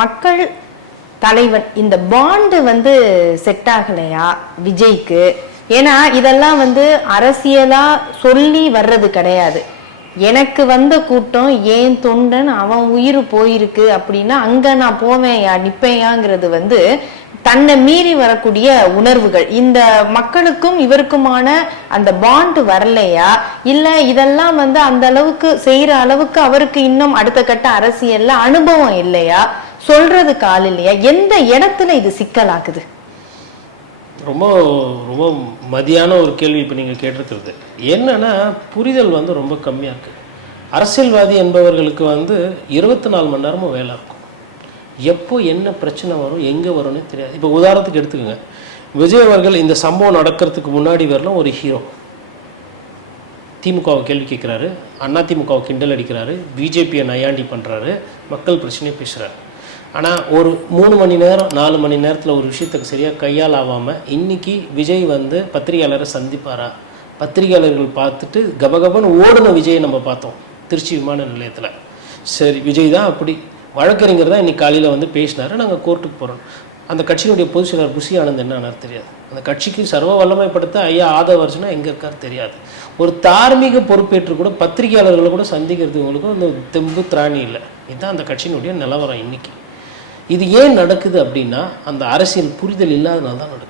மக்கள் தலைவன் இந்த பாண்டு வந்து செட் ஆகலையா விஜய்க்கு? ஏன்னா இதெல்லாம் வந்து அரசியலா சொல்லி வர்றது கிடையாது. எனக்கு வந்த கூட்டம் ஏன் தொண்டன் அவன் உயிர் போயிருக்கு அப்படின்னா அங்க நான் போவேன்யா நிப்பேயாங்கிறது வந்து தன்னை மீறி வரக்கூடிய உணர்வுகள். இந்த மக்களுக்கும் இவருக்குமான அந்த பாண்ட் வரலையா, இல்ல இதெல்லாம் வந்து அந்த அளவுக்கு செய்யற அளவுக்கு அவருக்கு இன்னும் அடுத்த கட்ட அரசியல்ல அனுபவம் இல்லையா, சொல்றதுக்கு ஆள் இல்லையா? எந்த இடத்துல இது சிக்கலாக்குது? ரொம்ப ரொம்ப மதியான ஒரு கேள்வி இப்போ நீங்கள் கேட்டிருக்கிறது. என்னன்னா புரிதல் வந்து ரொம்ப கம்மியாக இருக்குது. அரசியல்வாதி என்பவர்களுக்கு வந்து 24 மணி நேரமும் வேலை இருக்கும். எப்போ என்ன பிரச்சனை வரும் எங்கே வரும்னு தெரியாது. இப்போ உதாரணத்துக்கு எடுத்துக்கோங்க, விஜய் அவர்கள் இந்த சம்பவம் நடக்கிறதுக்கு முன்னாடி வரலாம் ஒரு ஹீரோ. திமுகவை கேள்வி கேட்குறாரு, அதிமுகவை கிண்டல் அடிக்கிறாரு, பிஜேபியை நையாண்டி பண்ணுறாரு, மக்கள் பிரச்சனையை பேசுகிறாரு. ஆனால் ஒரு 3 மணி நேரம் 4 மணி நேரத்தில் ஒரு விஷயத்துக்கு சரியாக கையால் ஆகாமல் இன்றைக்கி விஜய் வந்து பத்திரிகையாளரை சந்திப்பாரா? பத்திரிகையாளர்கள் பார்த்துட்டு கபகபன்னு ஓடின விஜயை நம்ம பார்த்தோம் திருச்சி விமான நிலையத்தில். சரி, விஜய் தான் அப்படி வழக்கறிஞர் தான் இன்றைக்கி காலையில் வந்து பேசினார், நாங்கள் கோர்ட்டுக்கு போகிறோம். அந்த கட்சியினுடைய பொதுச் செயலாளர் புஷி ஆனந்த் என்ன ஆனார் தெரியாது. அந்த கட்சிக்கு சர்வ வல்லமைப்படுத்த ஐயா ஆதவ அர்ஜுனா எங்கே இருக்கார் தெரியாது. ஒரு தார்மீக பொறுப்பேற்று கூட பத்திரிகையாளர்களை கூட சந்திக்கிறது இவங்களுக்கும் அந்த தெம்பு திராணி இல்லை. இதுதான் அந்த கட்சியினுடைய நிலவரம் இன்றைக்கி. இது ஏன் நடக்குது அப்படின்னா அந்த அரசியல் புரிதல் இல்லாதனால தான் நடக்குது.